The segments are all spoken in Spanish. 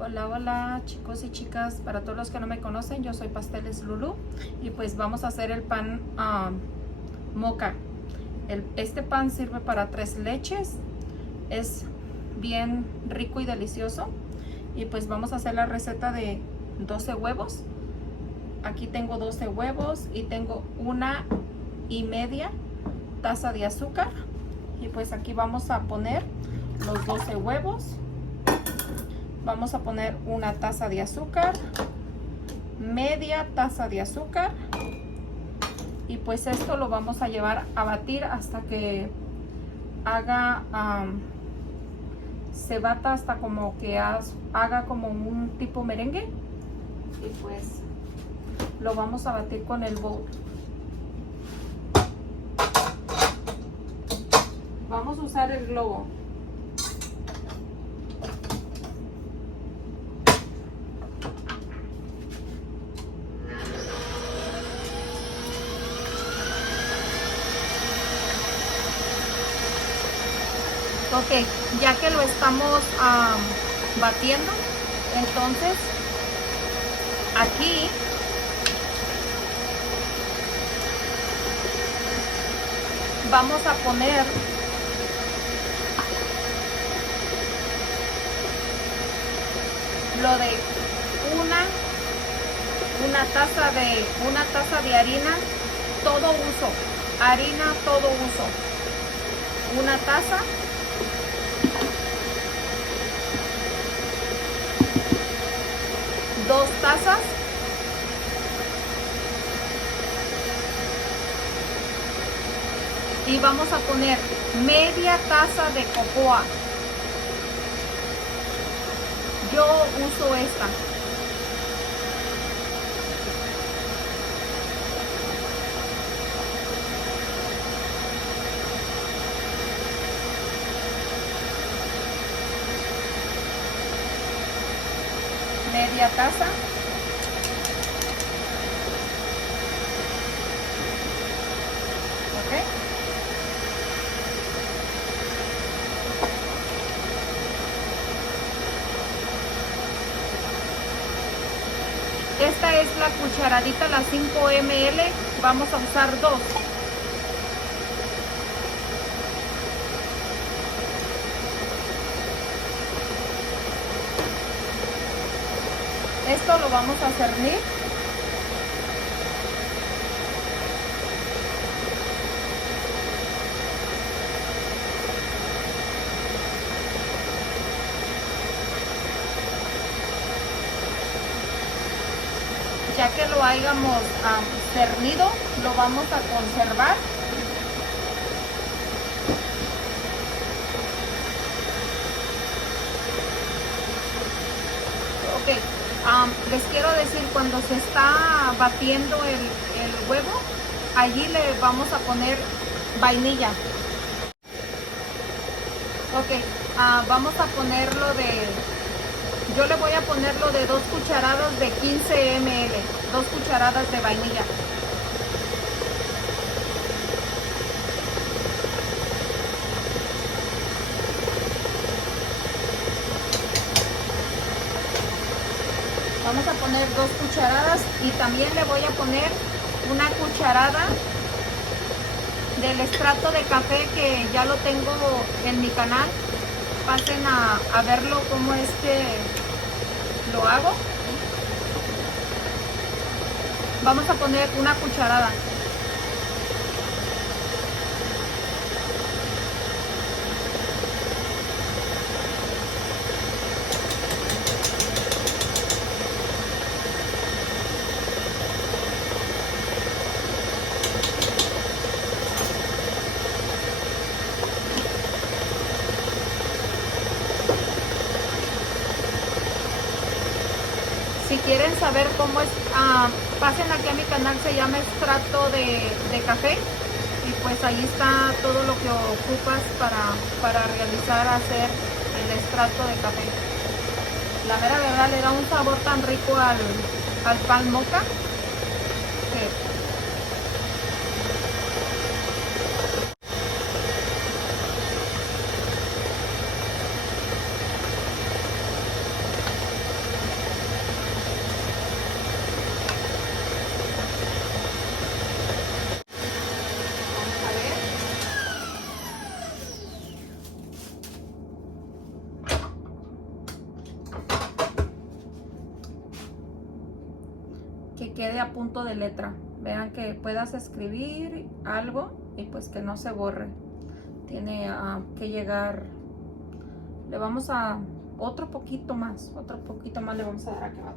Hola, hola chicos y chicas, para todos los que no me conocen, yo soy Pasteles Lulu y pues vamos a hacer el pan moca. Este pan sirve para 3 leches, es bien rico y delicioso y pues vamos a hacer la receta de 12 huevos. Aquí tengo 12 huevos y tengo 1,5 taza de azúcar y pues aquí vamos a poner los 12 huevos. Vamos a poner 1 taza de azúcar, media taza de azúcar y pues esto lo vamos a llevar a batir hasta que haga, se bata hasta como que haga como un tipo merengue y pues lo vamos a batir con el bowl. Vamos a usar el globo. Ok, ya que lo estamos batiendo, entonces aquí vamos a poner lo de una taza de harina, todo uso, harina todo uso, 1 taza. Dos tazas, y vamos a poner media taza de cocoa. Yo uso esta. Media taza. Ok. Esta es la cucharadita, la 5 ml. Vamos a usar 2. Esto lo vamos a cernir. Ya que lo hayamos cernido, lo vamos a conservar. Ok, les quiero decir, cuando se está batiendo el huevo, allí le vamos a poner vainilla. Ok, vamos a ponerlo yo le voy a ponerlo de 2 cucharadas de 15 ml, 2 cucharadas de vainilla. Vamos a poner 2 cucharadas y también le voy a poner 1 cucharada del extracto de café que ya lo tengo en mi canal. Pasen a verlo cómo es que lo hago. Vamos a poner 1 cucharada. Si quieren saber cómo es, pasen aquí a mi canal, se llama extracto de café y pues ahí está todo lo que ocupas para realizar, hacer el extracto de café. La mera verdad le da un sabor tan rico al pan moca que quede a punto de letra. Vean que puedas escribir algo y pues que no se borre. Tiene que llegar. Le vamos a otro poquito más le vamos a dar aquí abajo.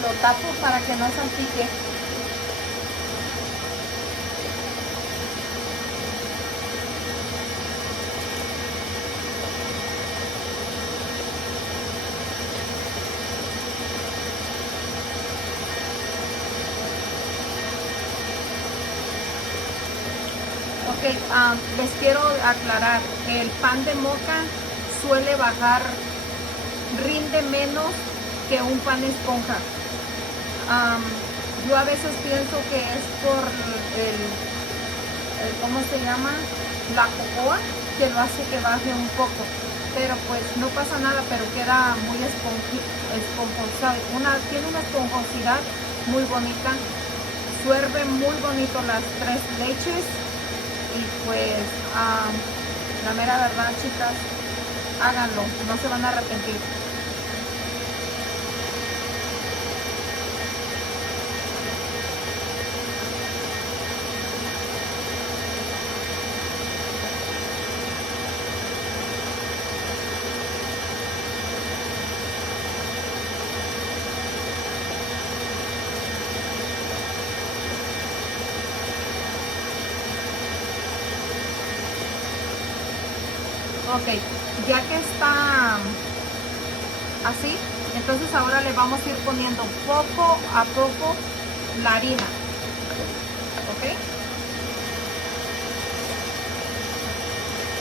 Lo tapo para que no salpique. Ok, les quiero aclarar, el pan de moca suele bajar, rinde menos que un pan esponja. Yo a veces pienso que es por ¿cómo se llama? La cocoa, que lo hace que baje un poco. Pero pues no pasa nada, pero queda muy esponjosa. Tiene una esponjosidad muy bonita. Suerve muy bonito las 3 leches. Y pues la mera verdad, chicas, háganlo, no se van a arrepentir. Ok, ya que está así, entonces ahora le vamos a ir poniendo poco a poco la harina. Ok,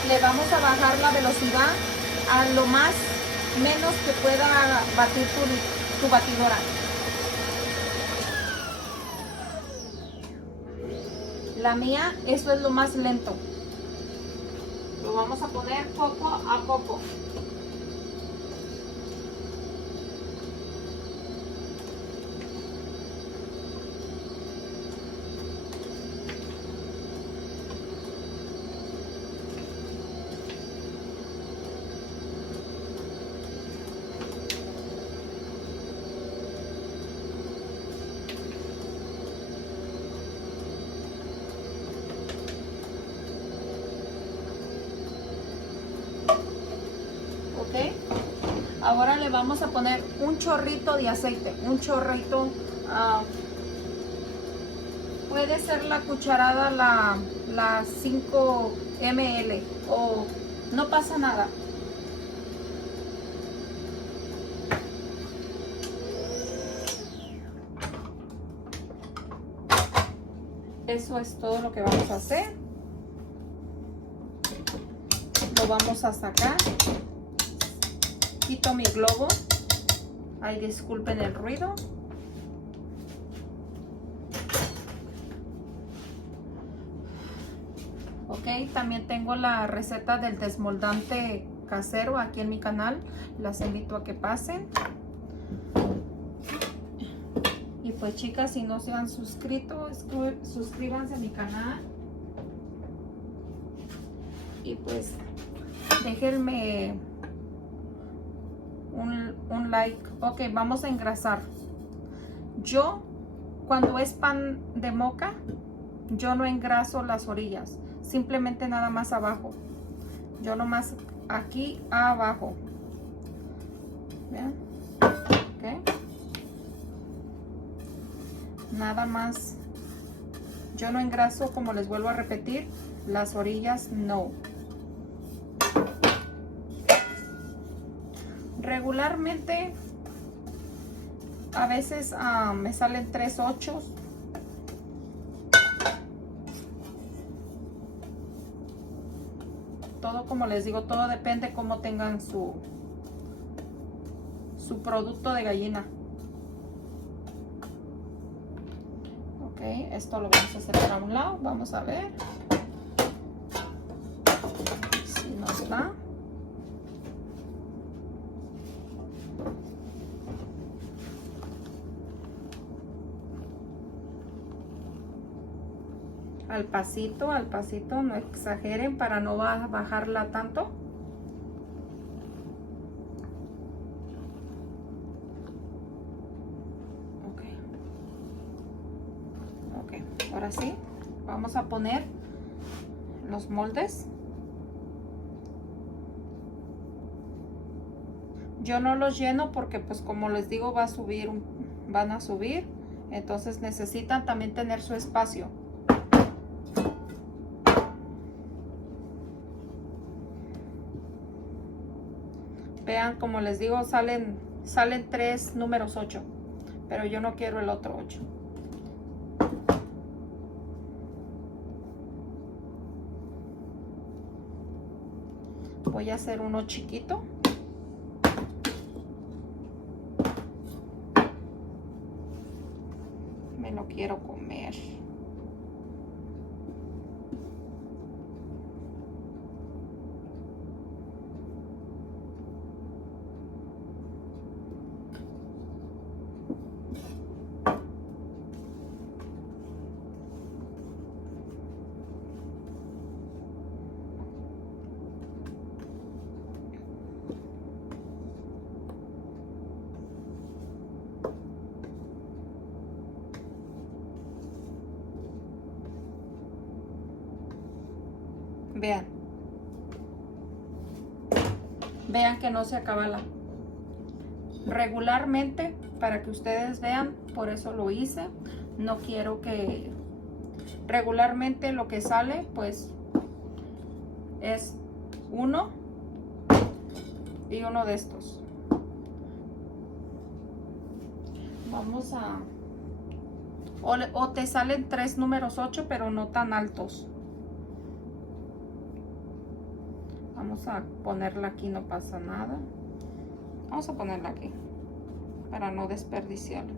le vamos a bajar la velocidad a lo más menos que pueda batir tu batidora. La mía, eso es lo más lento. Lo vamos a poner poco a poco. Ahora le vamos a poner un chorrito de aceite, un chorrito, puede ser la cucharada, la 5 ml, o no pasa nada. Eso es todo lo que vamos a hacer. Lo vamos a sacar. Quito mi globo. Ay, disculpen el ruido. Ok, también tengo la receta del desmoldante casero aquí en mi canal. Las invito a que pasen. Y pues chicas, si no se han suscrito, suscríbanse a mi canal. Y pues déjenme un like. Ok, vamos a engrasar. Yo, cuando es pan de moca, yo no engraso las orillas, simplemente nada más abajo. Yo nomás aquí abajo. ¿Vean? Ok. Nada más. Yo no engraso, como les vuelvo a repetir, las orillas no. Regularmente a veces me salen 3 ochos. Todo, como les digo, todo depende cómo tengan su producto de gallina. Ok, esto lo vamos a hacer para un lado. Vamos a ver si nos da. al pasito, no exageren para no bajarla tanto. Ok, ahora sí, vamos a poner los moldes. Yo no los lleno porque pues como les digo van a subir, entonces necesitan también tener su espacio. Vean, como les digo, salen 3 números 8, pero yo no quiero el otro 8. Voy a hacer uno chiquito. Me lo quiero comer. Vean que no se acaba regularmente, para que ustedes vean, por eso lo hice. No quiero que regularmente lo que sale pues es uno y uno de estos. Vamos a o te salen 3 números 8, pero no tan altos. Vamos a ponerla aquí, no pasa nada. Vamos a ponerla aquí para no desperdiciarlo,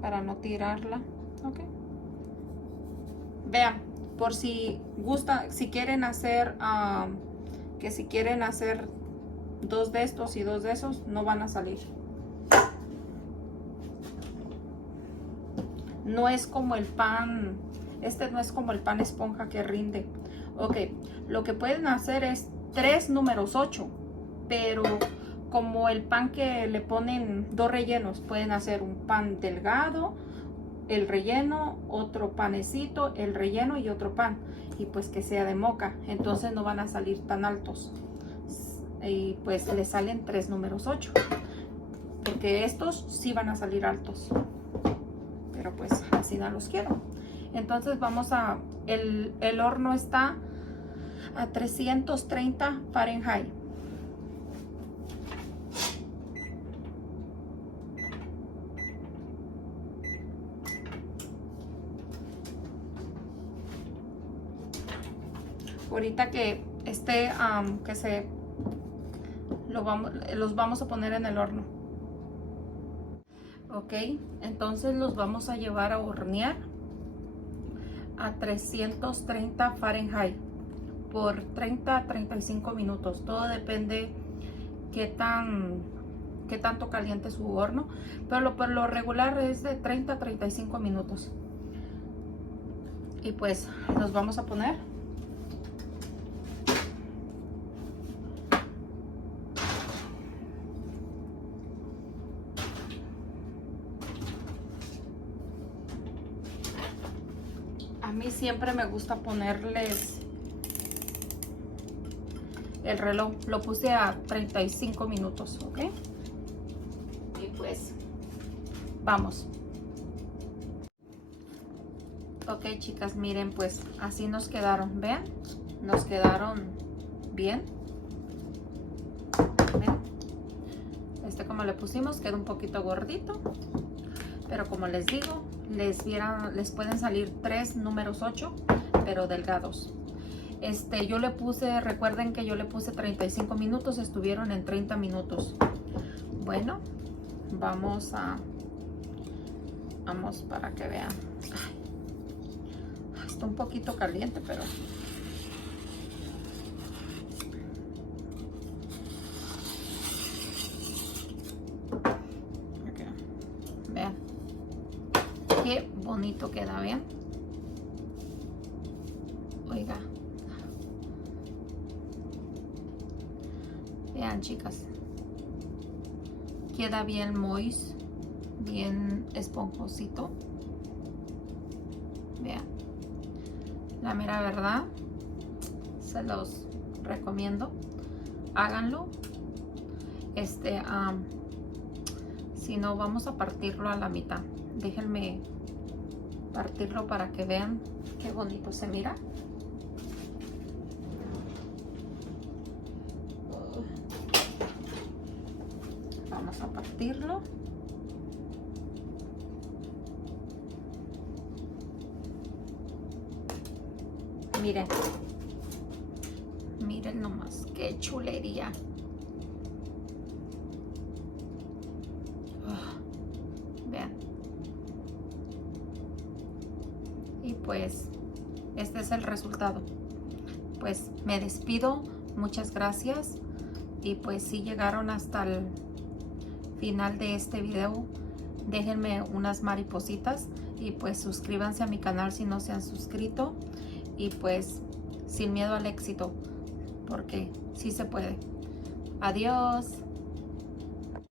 para no tirarla. Ok, vean, por si gusta, si quieren hacer si quieren hacer 2 de estos y 2 de esos, no van a salir. No es como el pan, no es como el pan esponja que rinde. Ok, lo que pueden hacer es 3 números 8, pero como el pan que le ponen 2 rellenos, pueden hacer un pan delgado, el relleno, otro panecito, el relleno y otro pan, y pues que sea de moca, entonces no van a salir tan altos y pues le salen 3 números 8, porque estos sí van a salir altos, pero pues así no los quiero. Entonces vamos a, el horno está a 330 Fahrenheit. Ahorita que esté, los vamos a poner en el horno. Ok, entonces los vamos a llevar a hornear a 330 Fahrenheit por 30 a 35 minutos. Todo depende qué tanto caliente su horno, pero por lo regular es de 30 a 35 minutos. Y pues los vamos a poner. A mí siempre me gusta ponerles el reloj. Lo puse a 35 minutos, ¿ok? Y pues vamos. Ok, chicas, miren, pues así nos quedaron. Vean, nos quedaron bien. ¿Ven? Como le pusimos, queda un poquito gordito, pero como les digo, les pueden salir 3 números 8, pero delgados. Yo le puse, recuerden que yo le puse 35 minutos, estuvieron en 30 minutos. Bueno, vamos para que vean. Ay, está un poquito caliente, pero vean. bonito queda, ¿vean? Oiga. Vean, chicas. Queda bien moist, bien esponjosito. Vean. La mera verdad, se los recomiendo. Háganlo. Si no, vamos a partirlo a la mitad. Déjenme partirlo para que vean qué bonito se mira. Vamos a partirlo. Miren. Miren nomás, qué chulería. Vean. Y pues este es el resultado. Pues me despido, muchas gracias. Y pues si llegaron hasta el final de este video, déjenme unas maripositas y pues suscríbanse a mi canal si no se han suscrito. Y pues sin miedo al éxito, porque sí se puede. Adiós.